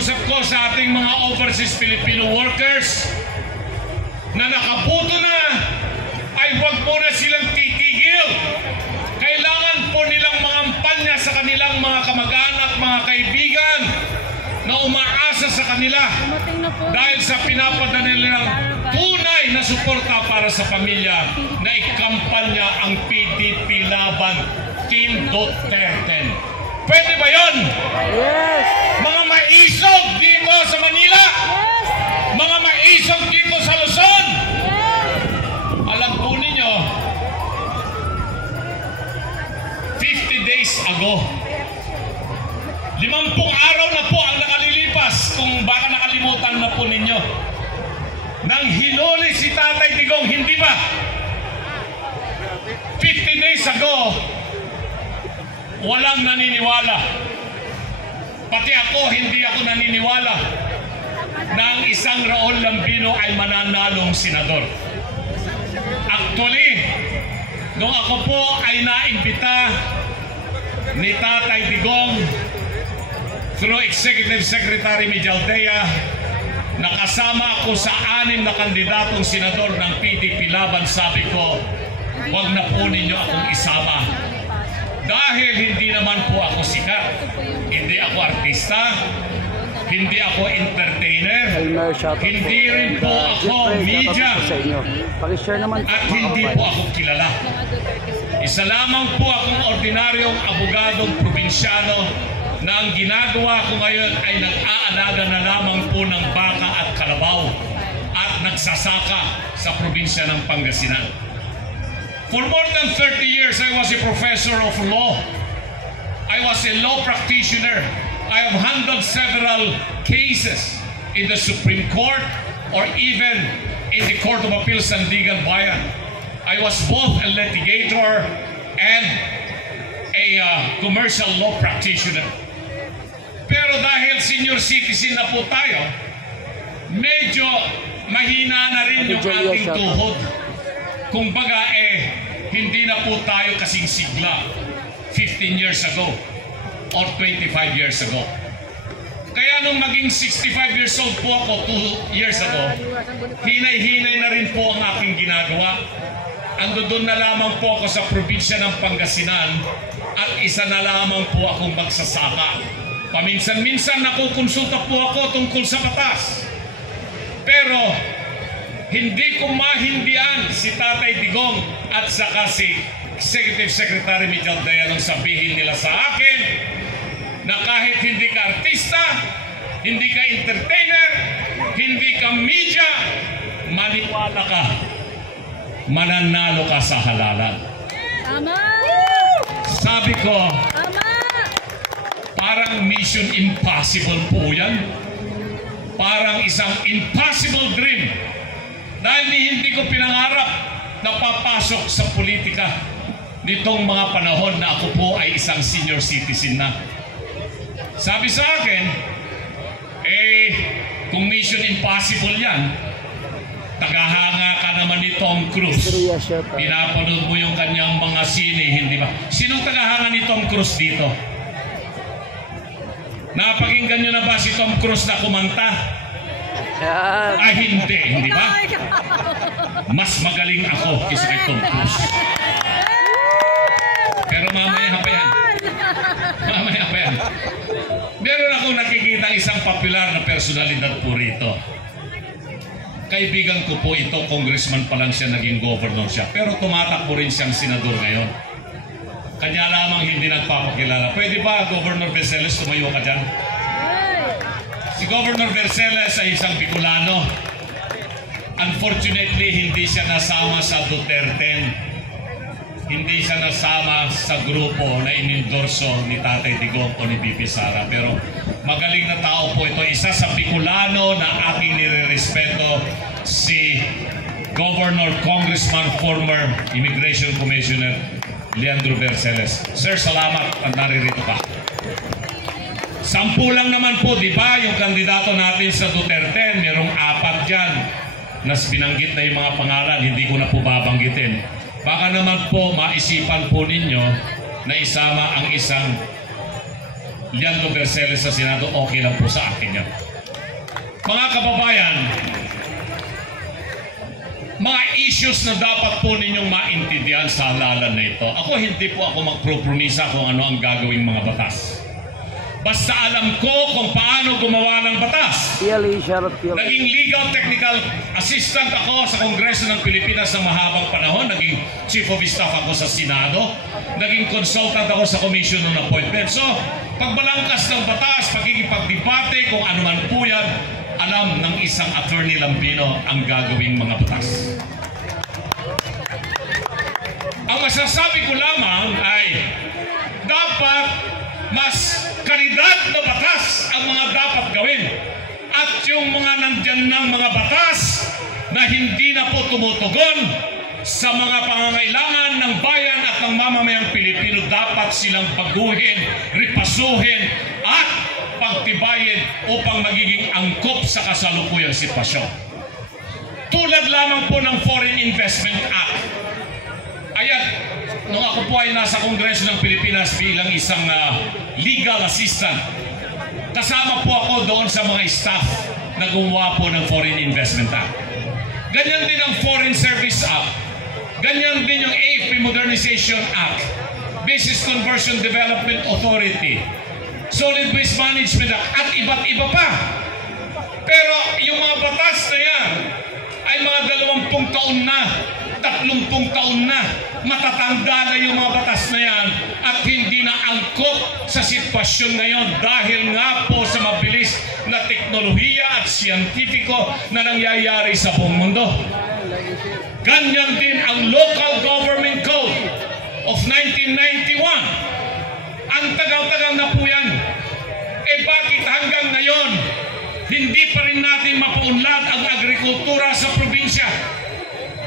pakiusap ko sa ating mga overseas Filipino workers na nakabuto na ay huwag muna silang titigil. Kailangan po nilang mangampanya sa kanilang mga kamag-anak, mga kaibigan na umaasa sa kanila dahil sa pinapadala nilang tunay na suporta para sa pamilya na ikampanya ang PDP laban Team Duterte. Pwede ba yun? Yes! Mga maisog dito sa Manila! Yes! Mga maisog dito sa Luzon! Yes! Alam po ninyo, 50 days ago, 50 araw na po ang nakalilipas, kung baka nakalimutan na po ninyo, nang hinuli si Tatay Digong, hindi ba? 50 days ago, walang naniniwala. Pati ako, hindi ako naniniwala na ang isang Raul Lambino ay mananalong senador. Actually, nung ako po ay naimbita ni Tatay Digong through Executive Secretary Mijaldea, nakasama ako sa 6 na kandidatong senador ng PDP laban, sabi ko, huwag na po ninyo akong isama. Dahil hindi naman po ako sikat. Hindi ako artista. Hindi ako entertainer. Hindi rin po ako media. At hindi po ako kilala. Isa lamang po akong ordinaryong abogadong probinsyano na ang ginagawa ko ngayon ay nag-aalaga na lamang po ng baka at kalabaw at nagsasaka sa probinsya ng Pangasinan. For more than 30 years, I was a professor of law. I was a law practitioner. I have handled several cases in the Supreme Court or even in the Court of Appeals Sandigan Bayan. I was both a litigator and a commercial law practitioner. Pero dahil senior citizen na po tayo, medyo mahina na rin yung ating tuhod. Kung baga hindi na po tayo kasing sigla 15 years ago or 25 years ago. Kaya nung maging 65 years old po ako 2 years ago, hinay-hinay na rin po ang aking ginagawa. Doon na lamang po ako sa probinsya ng Pangasinan at isa na lamang po akong magsasaka. Paminsan-minsan nakukonsulta po ako tungkol sa batas. Pero hindi ko mahindian si Tatay Digong at saka si Executive Secretary Mijaldea nung sabihin nila sa akin na kahit hindi ka artista, hindi ka entertainer, hindi ka media, maniwala ka, mananalo ka sa halalan. Tama! Sabi ko, Tama! parang mission impossible po yan. Parang isang impossible dream. Dahil hindi ko pinangarap na papasok sa politika nitong mga panahon na ako po ay isang senior citizen na. Sabi sa akin, kung mission impossible yan, tagahanga ka naman ni Tom Cruise. Pinapanood mo yung kanyang mga sine, hindi ba? Sinong tagahanga ni Tom Cruise dito? Napakinggan nyo na ba si Tom Cruise na kumanta? Ay hindi ba? Mas magaling ako kaysa kay Tom Cruise. Pero mamaya pa yan. Mamaya pa yan. Meron akong nakikita isang popular na personalidad po rito. Kaibigan ko po ito, congressman pa lang siya, naging governor siya. Pero tumatakbo rin siyang senador ngayon. Kanya lamang hindi nagpapakilala. Pwede ba, Governor Verceles, tumayo ka dyan? Si Governor Verceles ay isang Bicolano. Unfortunately, hindi siya nasama sa Duterte. Hindi siya nasama sa grupo na inendorso ni Tatay Digong o ni BP Sara. Pero magaling na tao po ito. Isa sa Bicolano na aking nirerespeto, si Governor, Congressman, former Immigration Commissioner Leandro Verceles. Sir, salamat at naririto ka. 10 lang naman po, di ba? Yung kandidato natin sa Duterte, merong 4 dyan na binanggit na yung mga pangalan, hindi ko na po babanggitin. Baka naman po maisipan po ninyo na isama ang isang Leandro Berceles sa Senado, okay lang po sa akin yan. Mga kababayan, mga issues na dapat po ninyong maintindihan sa halalan na ito. Ako hindi po ako magpropromisa kung ano ang gagawing mga batas. Basta alam ko kung paano gumawa ng batas. Naging legal technical assistant ako sa Kongreso ng Pilipinas sa mahabang panahon. Naging chief of staff ako sa Senado. Naging consultant ako sa Commission on Appointment. So, pagbalangkas ng batas, pagkikipagdebate, kung ano man po yan, alam ng isang attorney Lambino ang gagawing mga batas. Ang masasabi ko lamang ay dapat mas kalidad na batas ang mga dapat gawin. At yung mga nandyan ng mga batas na hindi na po tumutugon sa mga pangangailangan ng bayan at ng mamamayang Pilipino, dapat silang baguhin, ripasuhin at pagtibayin upang magiging angkop sa kasalukuyang sitwasyon. Tulad lamang po ng Foreign Investment Act. Ayan, nung ako po ay nasa Kongreso ng Pilipinas bilang isang legal assistant, kasama po ako doon sa mga staff na gumawa po ng Foreign Investment Act. Ganyan din ang Foreign Service Act. Ganyan din yung AFP Modernization Act, Business Conversion Development Authority, Solid Waste Management Act, at iba't iba pa. Pero yung mga batas na yan ay mga 20 taon na, 30 taon na, matatanda na yung mga batas na yan at hindi na angkop sa sitwasyon ngayon dahil nga po sa mabilis na teknolohiya at siyentipiko na nangyayari sa buong mundo. Ganyan din ang Local Government Code of 1991. Ang tagal-tagal na po yan. Eh bakit hanggang ngayon hindi pa rin natin mapaunlad ang agrikultura sa probinsya?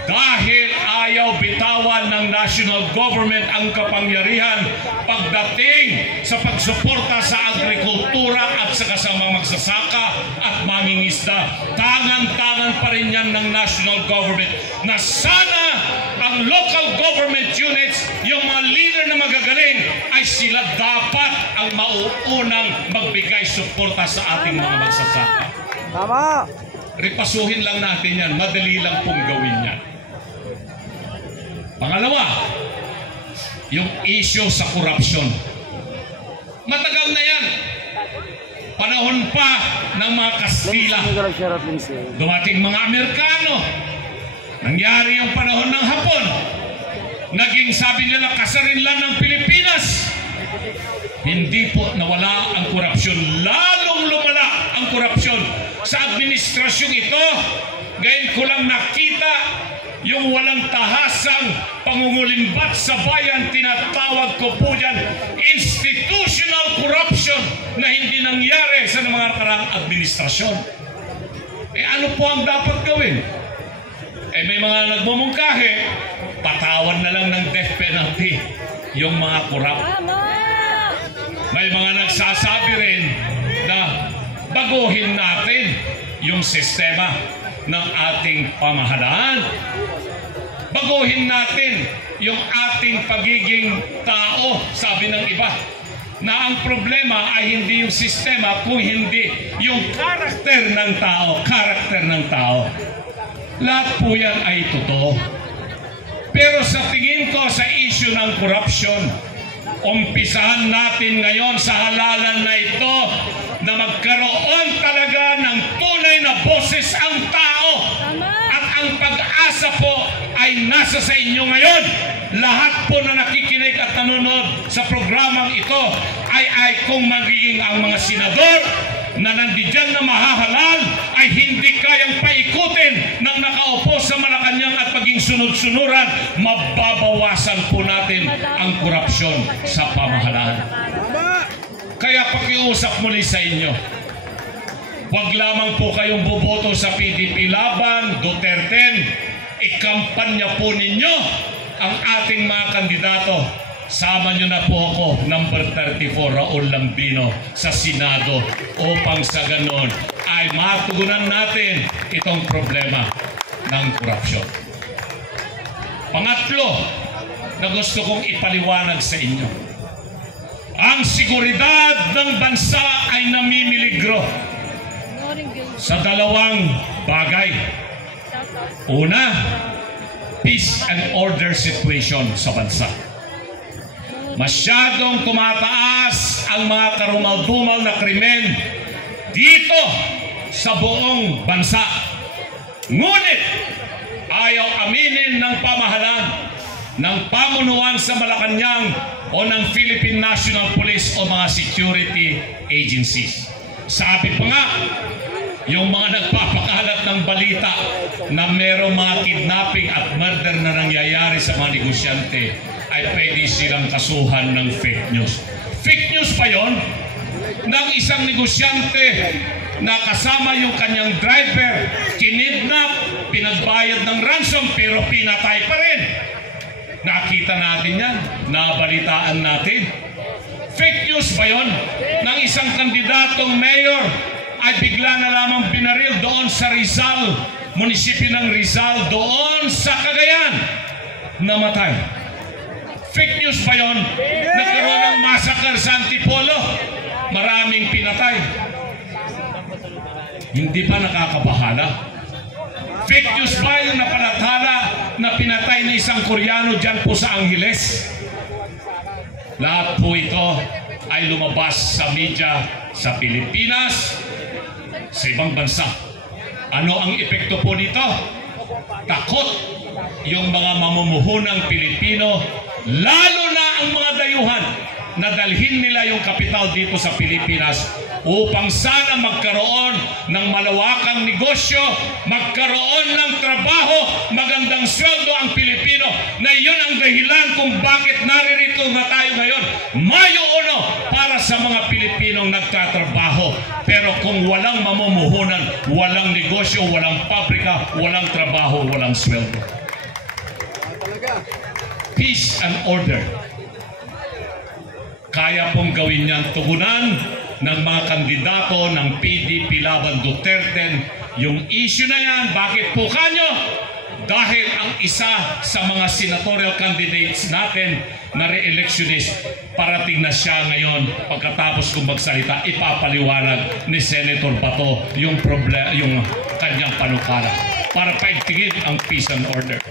Dahil ayaw bitawan ng national government ang kapangyarihan pagdating sa pagsuporta sa agrikultura at sa kasamang magsasaka at mangingisda. Tangan-tangan pa rin yan ng national government na sana ang local government units, yung mga leader na magagaling, ay sila dapat ang mauunang magbigay suporta sa ating mga magsasaka. Tama! Ripasuhin lang natin yan. Madali lang pong gawin yan. Pangalawa, yung issue sa korupsyon. Matagal na yan. Panahon pa ng mga Kastila. Dumating mga Amerikano. Nangyari yung panahon ng Hapon. Naging sabi nila kasarin lang ng Pilipinas. Hindi po nawala ang korupsyon. Lalong lumala ang korupsyon sa administrasyong ito. Ngayon ko lang nakita yung walang tahasang pangungulimbat sa bayan. Tinatawag ko po dyan institutional corruption na hindi nangyari sa mga karang administrasyon. Eh ano po ang dapat gawin? Eh may mga nagmumungkahi, patawan na lang ng death penalty yung mga corrupt. May mga nagsasabi rin na baguhin natin yung sistema ng ating pamahalaan. Baguhin natin yung ating pagiging tao, sabi ng iba. Na ang problema ay hindi yung sistema, kung hindi yung karakter ng tao. Karakter ng tao. Lahat po yan ay totoo. Pero sa tingin ko sa issue ng corruption, umpisahan natin ngayon sa halalan na ito na magkaroon talaga ng tunay na boses ang tao. At ang pag-asa po ay nasa sa inyo ngayon. Lahat po na nakikinig at nanonood sa programang ito ay kung magiging ang mga senador na nandiyan na mahahalal ay hindi kayang paikutin ng nakaupo sa Malacanang at maging sunod-sunuran, mababawasan po natin ang korupsyon sa pamahalaan. Kaya pakiusap muli sa inyo, huwag lamang po kayong boboto sa PDP laban, Duterte. Ikampanya po ninyo ang ating mga kandidato. Sama nyo na po ako, number 34, Raul Lambino, sa Senado upang sa ganon ay matugunan natin itong problema ng korupsyon. Pangatlo na gusto kong ipaliwanag sa inyo, ang seguridad ng bansa ay namimiligro sa dalawang bagay. Una, peace and order situation sa bansa. Masyadong tumataas ang mga karumal-dumal na krimen dito sa buong bansa. Ngunit ayaw aminin ng pamahalaan, ng pamunuan sa Malacanang o ng Philippine National Police o mga security agencies. Sabi pa nga, yung mga nagpapakalat ng balita na merong mga kidnapping at murder na nangyayari sa mga negosyante ay pwede silang kasuhan ng fake news. Fake news pa yon ng isang negosyante na kasama yung kanyang driver, kinidnap, pinagbayad ng ransom pero pinatay pa rin. Nakita natin yan, nabalitaan natin. Fake news ba yon ng isang kandidatong mayor ay bigla na lamang binaril doon sa Rizal, munisipyo ng Rizal, doon sa Cagayan, namatay. Fake news ba yon? Nagkaroon ng massacre sa Antipolo, maraming pinatay. Hindi ba nakakabahala? Fake news ba yung napalathala na pinatay na isang Koreano dyan po sa Angeles? Lahat po ito ay lumabas sa media sa Pilipinas, sa ibang bansa. Ano ang epekto po nito? Takot yung mga mamumuhunang Pilipino, lalo na ang mga dayuhan, na dalhin nila yung kapital dito sa Pilipinas upang sana magkaroon ng malawakang negosyo, magkaroon ng trabaho, magandang sweldo ang Pilipino, na yun ang dahilan kung bakit naririto na tayo ngayon. Mayo 1 para sa mga Pilipinong nagtatrabaho. Pero kung walang mamumuhunan, walang negosyo, walang pabrika, walang trabaho, walang sweldo. Peace and order. Kaya pong gawin yan, tugunan ng mga kandidato ng PDP Laban Duterte. Yung issue na yan, bakit po kanyo? Dahil ang isa sa mga senatorial candidates natin na re-electionist, parating na siya ngayon pagkatapos kong magsalita, ipapaliwanag ni Senator Bato yung kanyang panukala para paigtingin ang peace and order.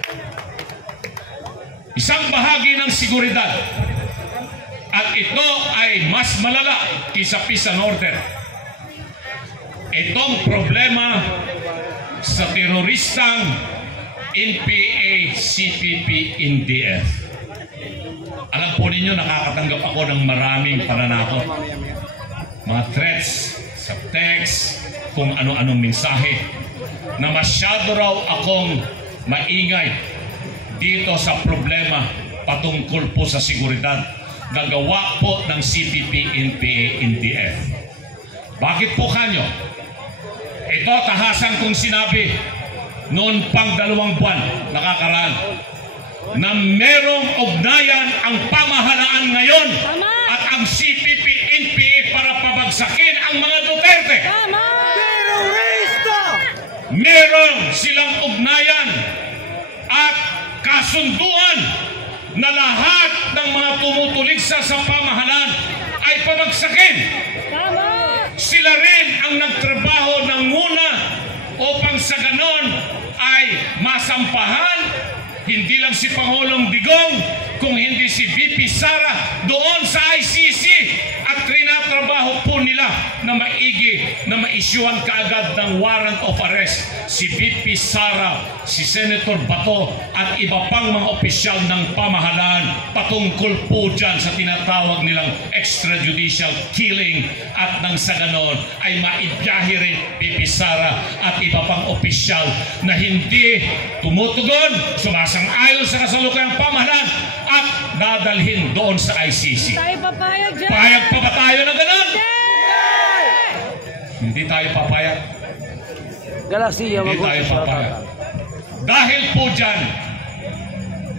Isang bahagi ng seguridad. At ito ay mas malala kaysa peace and order. Itong problema sa teroristang NPA, CPP, NDF. Alam po ninyo, nakakatanggap ako ng maraming pananakot. Mga threats sa text, kung ano-anong mensahe, na masyado raw akong maingay dito sa problema patungkol po sa seguridad na gawa po ng CPP, NPA, NDF. Bakit po kanyo? Ito, tahasan kong sinabi noon pang 2 buwan nakakaraan na merong ugnayan ang pamahalaan ngayon at ang CPP, NPA para pabagsakin ang mga Duterte. Terorista! Meron silang ugnayan at kasunduan na lahat ng mga tumutuligsa sa pamahalaan ay pabagsakin. Sila rin ang nagtrabaho ng muna upang sa ganon ay masampahan hindi lang si Pangulong Digong, kung hindi si VP Sara doon sa ICC, at trinatrabaho po nila na maigi na ma-issuean kaagad ng warrant of arrest si VP Sara, si Senator Bato at iba pang mga opisyal ng pamahalaan patungkol po dyan sa tinatawag nilang extrajudicial killing, at nang sa ganon ay maibiyahe rin VP Sara at iba pang opisyal na hindi tumutugon, sumasang-ayon sa kasalukuyang pamahalaan at dadalhin doon sa ICC. Tayo papayag dyan! Payag pa ba tayo na ganon? Hindi tayo papayag. Galaxia, Hindi tayo papayag. Dahil po dyan,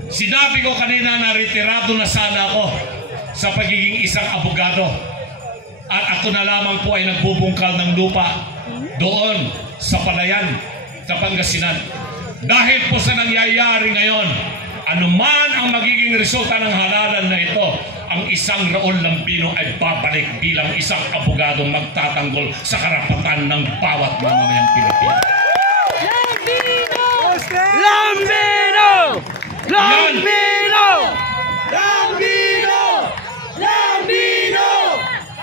sinabi ko kanina na retirado na sana ako sa pagiging isang abogado. At ako na lamang po ay nagbubungkal ng lupa doon sa Palayan, sa Pangasinan. Dahil po sa nangyayari ngayon, anuman ang magiging resulta ng halalan na ito, ang isang Raul Lambino ay babalik bilang isang abogadong magtatanggol sa karapatan ng bawat mamamayang Pilipino. Lambino! Lambino! Lambino! Lambino! Lambino!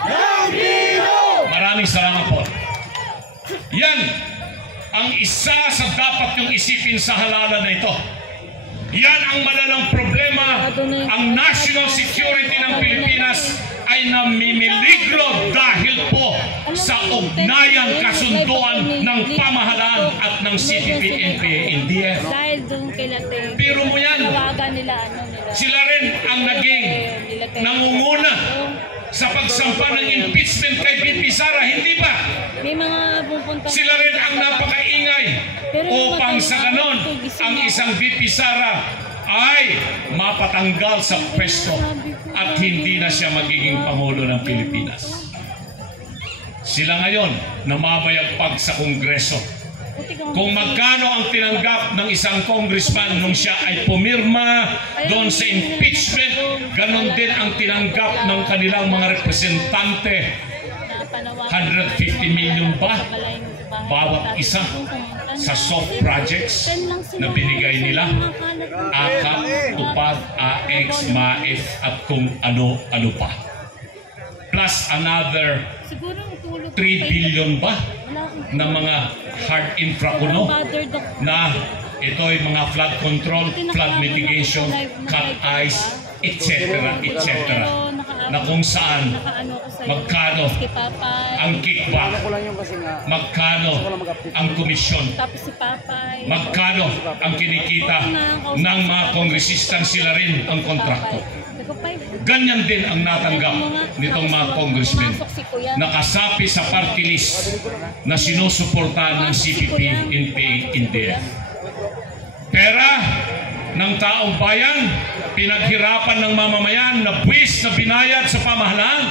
Lambino! Maraming salamat po. Yan ang isa sa dapat yung isipin sa halalan na ito. Yan ang malalang problema. Ang national security ng Pilipinas ay namimiligro dahil po sa ugnayang kasunduan ng pamahalaan at ng CPP-NPA-NDF. Dahil doon kailangan Biro mo yan. tawagan nila, nila. Sila rin ang naging nangunguna sa pagsampa ng impeachment kay BP Sara, hindi ba? May mga pupunta. Sila rin ang napakaingay upang sa ganon ang isang BP Sara ay mapatanggal sa pwesto at hindi na siya magiging Pangulo ng Pilipinas. Sila ngayon namamayagpag sa Kongreso. Kung magkano ang tinanggap ng isang congressman nung siya ay pumirma doon sa impeachment, ganon din ang tinanggap ng kanilang mga representante. 150 million ba bawat isa sa soft projects na binigay nila, AKAP, TUPAD, AX, MAEF at kung ano-ano pa. Plus another 3 billion ba na mga hard infra kuno na ito ay mga flood control, flood mitigation, cut ice, etc. etc. na kung saan magkano ang kickback, magkano ang komisyon, magkano ang kinikita ng mga kongresistang sila rin ang kontrakto. Ganyan din ang natanggap nitong mga congressmen na kasapi sa party list na sinusuportahan ng CPP-NPA-NDF. Pera ng taong bayan, pinaghirapan ng mamamayan na buwis na binayad sa pamahalaan,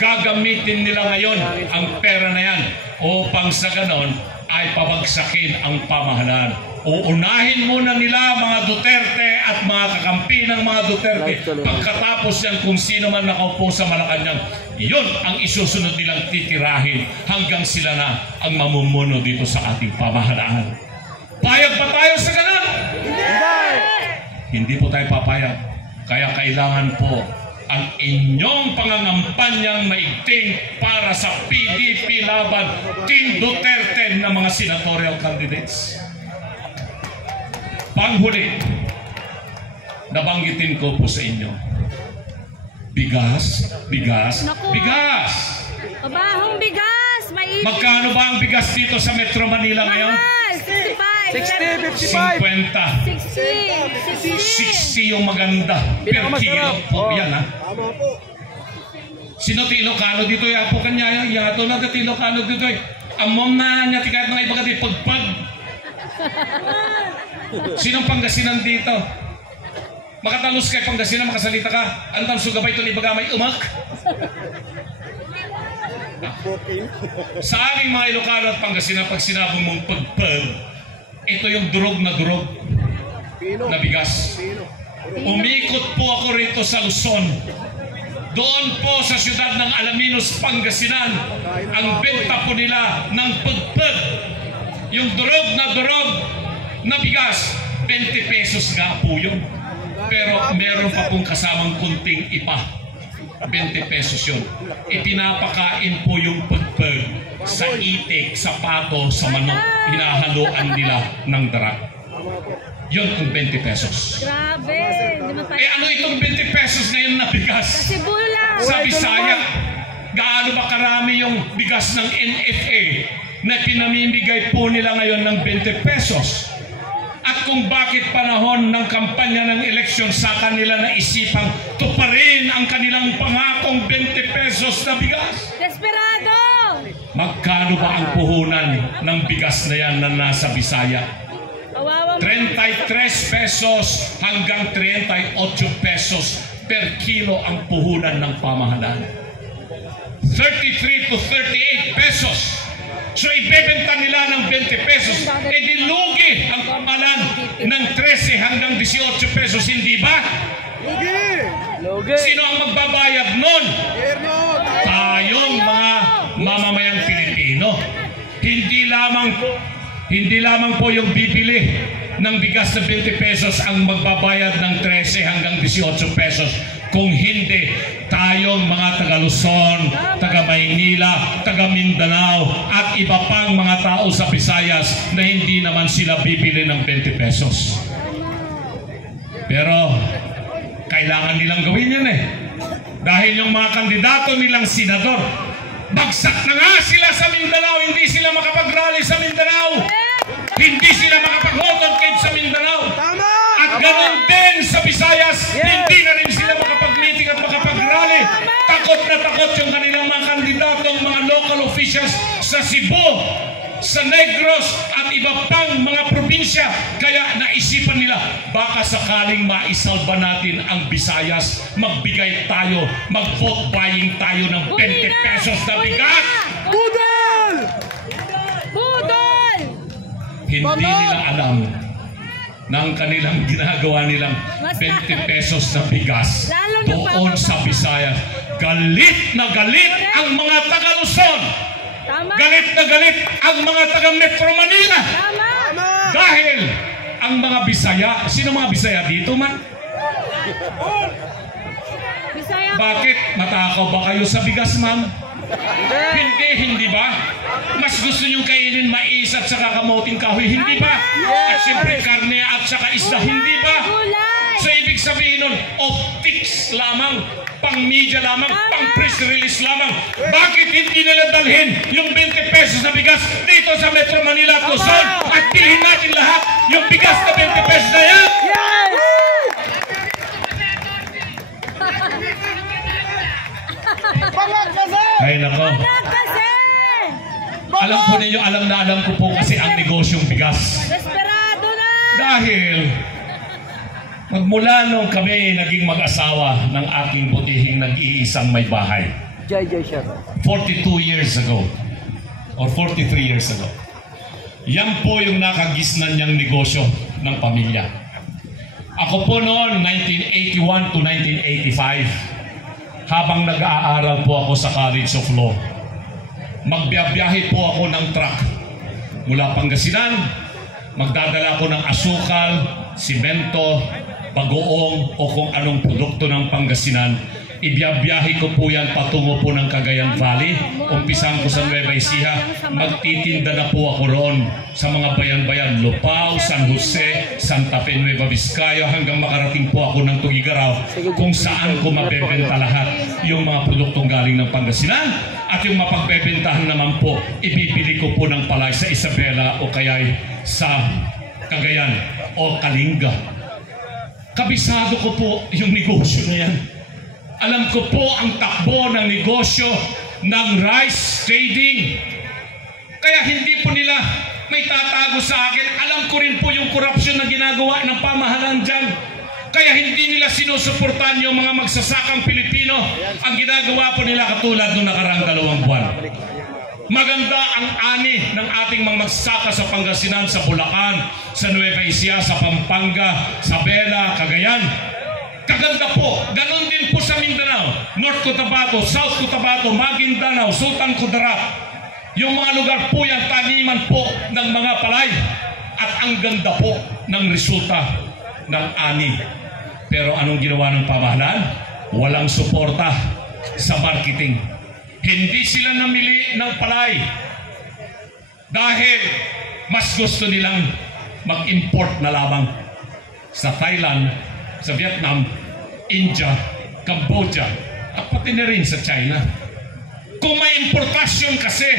gagamitin nila ngayon ang pera na yan upang sa ganon ay pabagsakin ang pamahalaan. Uunahin muna nila mga Duterte at mga kakampi ng mga Duterte. Pagkatapos yan, kung sino man nakaupo sa Malacanang, yun ang isusunod nilang titirahin hanggang sila na ang mamumuno dito sa ating pamahalaan. Payag ba tayo sa ganon? Hindi po tayo papayag. Kaya kailangan po ang inyong pangangampanyang maigting para sa PDP laban Team Duterte na mga senatorial candidates. Panghuli, nabanggitin ko po sa inyo. Bigas, bigas, bigas! Mabahong bigas! Mainit! Magkano ba ang bigas dito sa Metro Manila ngayon? Mahal! 65! 60, 55. 60 yung maganda per kilo po. Yan ha. Sino ti Ilocano dito ya po kanya yato na ti Ilocano dito ay amom na nya ti kahit mga iba kati pagpag. Sinong Pangasinan dito? Makatalos kay Pangasinan, makasalita ka. Antam sugabay ito ni Bagamay umak. Sa aming mga Ilocano at Pangasinan, pag sinabong mong pagpag, ito yung durog na bigas. Umikot po ako rito sa Luzon. Doon po sa siyudad ng Alaminos, Pangasinan, ang benta po nila ng pagpag. Yung durog na bigas, 20 pesos nga po yun. Pero meron pa pong kasamang kunting ipa. 20 pesos yun. Itinapakain po yung pagpag sa itik, sa pato, sa manok. Hinahaluan nila ng darak. Yun ang 20 pesos. Grabe! Ano itong 20 pesos ngayon na bigas? Cebu lang! Sa Bisaya, gaano ba karami yung bigas ng NFA na pinamimigay po nila ngayon ng 20 pesos? At kung bakit panahon ng kampanya ng eleksyon sa kanila na isipang tuparin ang kanilang pangakong 20 pesos na bigas? Desperado! Magkano ba ang puhunan ng bigas na yan na nasa Bisaya? 33 pesos hanggang 38 pesos per kilo ang puhunan ng pamahalaan. 33 to 38 pesos. So ibebenta nila ng 20 pesos, dilugi ang pamahalaan ng 13 hanggang 18 pesos, hindi ba? Lugi. Sino ang magbabayad nun? Tayong mga mamamayang Pilipino. Hindi lamang po yung bibili ng bigas na 20 pesos ang magbabayad ng 13 hanggang 18 pesos. Kung hindi, tayong mga taga Luzon, taga Maynila, taga Mindanao at iba pang mga tao sa Visayas na hindi naman sila bibili ng 20 pesos. Pero kailangan nilang gawin yan eh. Dahil yung mga kandidato nilang senador, bagsak na nga sila sa Mindanao, hindi sila makapag-rally sa Mindanao. Hindi sila makapag-motorcade sa Mindanao. At ganoon din sa Visayas, hindi na rin sila makapag-meeting at makapag-rally. Takot na takot yung kanilang mga kandidatong mga local officials sa Cebu, sa Negros at iba pang mga probinsya. Kaya naisipan nila, baka sakaling maisalba natin ang Visayas, magbigay tayo, mag-vote buying tayo ng 20 pesos na bigas. Budol! Budol! Hindi nila alam na ang kanilang ginagawa nilang 20 pesos na bigas doon sa Visayas. Galit na galit ang mga taga Luzon. Tama! Galit na galit ang mga taga Metro Manila. Tama! Dahil ang mga Bisaya, sino mga Bisaya dito man? Bisaya! Bakit? Matakaw ba kayo sa bigas, ma'am? Hindi ba? Mas gusto niyong kainin mais at saka kamoting kahoy, hindi ba? At siyempre karne at saka isda, hindi ba? Gulay! So ibig sabihin nun, optics lamang, pang media lamang, pang press release lamang. Bakit hindi nila dalhin yung 20 pesos na bigas dito sa Metro Manila at Luzon at bilhin natin lahat yung bigas na 20 pesos na yan? Yes! Ay nako. Kasi! Alam po ninyo, alam na alam ko po kasi ang negosyong bigas. Desperado na! Dahil magmula nung kami naging mag-asawa ng aking butihing nag-iisang may bahay, Jai Sir. 42 years ago or 43 years ago, yan po yung nakagisnan niyang negosyo ng pamilya. Ako po noon, 1981 to 1985, habang nag-aaral po ako sa College of Law, magbiyahe po ako ng truck mula Pangasinan, magdadala ko ng asukal, simento, bagoong o kung anong produkto ng Pangasinan. Ibiyabiyahe ko po yan patungo po ng Cagayan Valley. Umpisan ko sa Nueva Ecija. Magtitinda na po ako roon sa mga bayan-bayan, Lupao, San Jose, Santa Fe, Nueva Vizcaya, hanggang makarating po ako ng Tugigaraw kung saan ko mabebenta lahat yung mga produktong galing ng Pangasinan. At yung mapagbebentahan naman po, ibibili ko po ng palay sa Isabela o kaya sa Cagayan o Kalinga. Kabisado ko po yung negosyo na yan. Alam ko po ang takbo ng negosyo ng rice trading. Kaya hindi po nila may tatago sa akin. Alam ko rin po yung korupsyon na ginagawa ng pamahalaan dyan. Kaya hindi nila sinusuportan yung mga magsasakang Pilipino. Ang ginagawa po nila katulad noong nakarang 2 buwan. Maganda ang ani ng ating mga magsasaka sa Pangasinan, sa Bulacan, sa Nueva Ecija, sa Pampanga, sa Bela, Cagayan. Kaganda po. Ganon din po sa Mindanao, North Cotabato, South Cotabato, Maguindanao, Sultan Kudarat. Yung mga lugar po yan, taniman po ng mga palay. At ang ganda po ng resulta ng ani. Pero anong ginawa ng pamahalaan? Walang suporta sa marketing. Hindi sila namili ng palay dahil mas gusto nilang mag-import na lamang sa Thailand, sa Vietnam, India, Cambodia, at pati na rin sa China. Kung may importasyon kasi,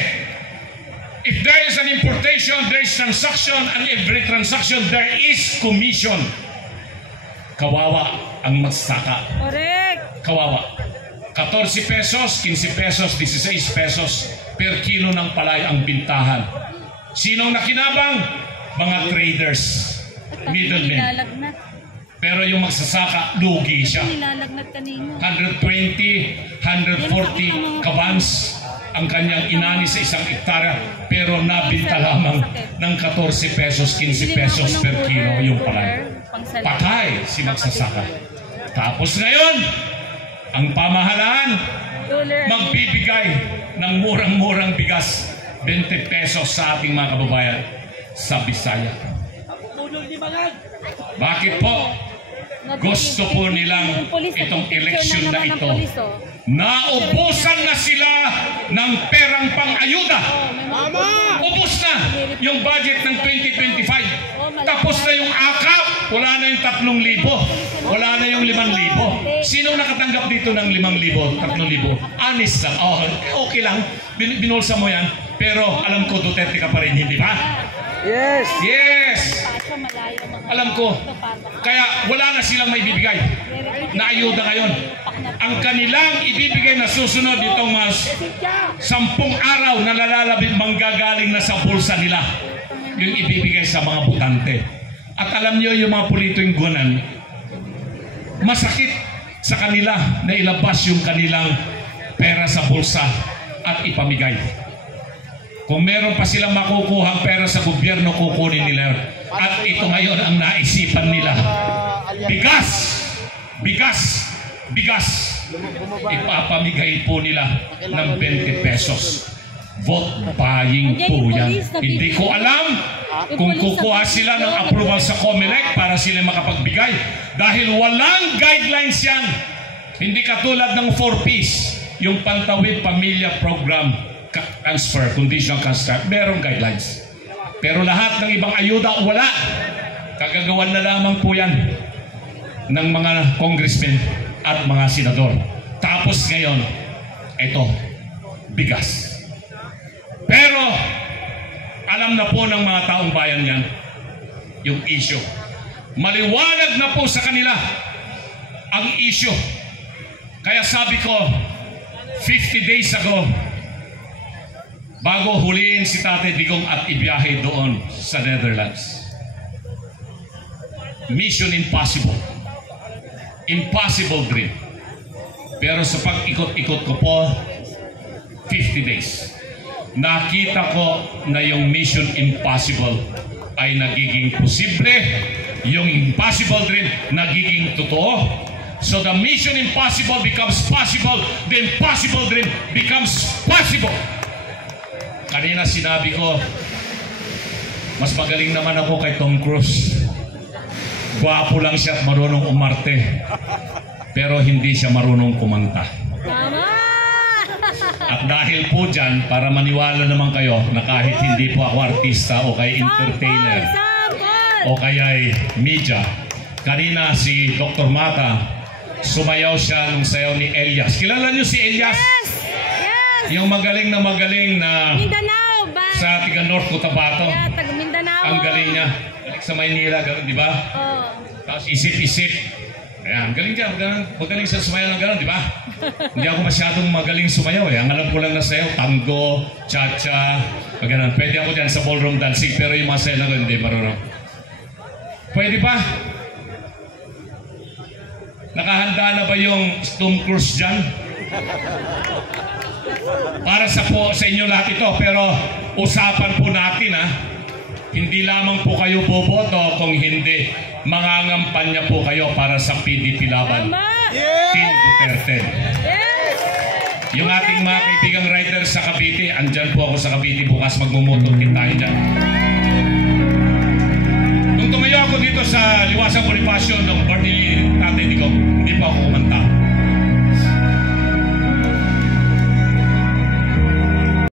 if there is an importation, there is transaction, and every transaction, there is commission. Kawawa ang magsasaka. Correct! Kawawa. 14 pesos, 15 pesos, 16 pesos per kilo ng palay ang bintahan. Sinong nakinabang? Mga traders, middlemen. Nilalagnat. Pero yung magsasaka, lugi siya. Nilalagnat kanino. 120, 140 kabans ang kanyang inani sa 1 hektarya, pero nabinta lamang ng 14 pesos, 15 pesos per kilo yung palay. Patay si magsasaka. Tapos ngayon, ang pamahalaan Tuloy. magbibigay ng murang-murang bigas, 20 pesos sa ating mga kababayan sa Bisaya. Bakit po? Gusto po nilang itong eleksyon na ito. Naubusan na sila ng perang pang-ayuda. Ubus na yung budget ng 2025. Tapos na yung akap. Wala na yung 3,000. Wala na yung 5,000. Sino nakatanggap dito ng 5,000, 3,000? Honest lang. Oh, okay lang. Binulsa mo yan. Pero alam ko, Duterte ka pa rin, hindi ba? Yes! Yes! Alam ko. Kaya wala na silang may bibigay na ayuda ngayon. Ang kanilang ibibigay na susunod itong 10 araw na lalalabit manggagaling na sa bulsa nila. Yung ibibigay sa mga butante. At alam niyo yung mga politikuan, masakit sa kanila na ilabas yung kanilang pera sa bulsa at ipamigay. Kung meron pa silang makukuhang pera sa gobyerno, kukunin nila yun. At ito ngayon ang naisipan nila. Bigas! Bigas! Bigas! Ipapamigay po nila ng 20 pesos. Vote buying po yan. Hindi ko alam kung kukuha sila ng approval sa COMELEC para sila makapagbigay. Dahil walang guidelines yan. Hindi katulad ng 4Ps, yung Pantawid Pamilya Program transfer, conditional transfer, merong guidelines. Pero lahat ng ibang ayuda, wala. Kagagawan na lamang po yan ng mga congressmen at mga senador. Tapos ngayon, ito, bigas. Pero, alam na po ng mga taong bayan yan, yung issue. Maliwanag na po sa kanila ang issue. Kaya sabi ko, 50 days ago, bago huliin si Tatay Digong at ibiyahe doon sa Netherlands. Mission impossible. Impossible dream. Pero sa pag-ikot-ikot ko po, 50 days. Nakita ko na yung mission impossible ay nagiging posible. Yung impossible dream nagiging totoo. So the mission impossible becomes possible. The impossible dream becomes possible. Kanina sinabi ko, mas magaling naman ako kay Tom Cruise. Gwapo lang siya at marunong umarte. Pero hindi siya marunong kumanta. Tama! At dahil po dyan, para maniwala naman kayo na kahit hindi po ako artista o kay entertainer o kaya media, kanina si Dr. Mata, sumayaw siya nung sayaw ni Elias. Kilala niyo si Elias? Yes! Yung magaling na Mindanao ba? sa tiga North Cotabato. Yeah, taga Mindanao. Ang galing niya. Balik sa Maynila, ganun, di ba? Oh. Tapos isip-isip. Ayan, galing siya. Magaling siya sumayaw ng ganun, di ba? Hindi ako masyadong magaling sumayaw eh. Ang alam ko lang na sayaw, tango, cha-cha, ganun. Pwede ako dyan sa ballroom dancing, pero yung mga sayaw na ganun, hindi marunong. Pwede ba? Nakahanda na ba yung Tom Cruise dyan? Para sa inyo lahat ito, pero usapan po natin ha. Hindi lamang po kayo boboto, kung hindi, mangangampanya po kayo para sa PDP Laban. Team Duterte. Yes! Yung ating mga kaibigang writer sa Cavite, andyan po ako sa Cavite bukas, magmumutong tayo dyan. Nung tumayo ako dito sa Liwasang Bonifacio ng birthday ni Tatay Digong, hindi po ako kumanta.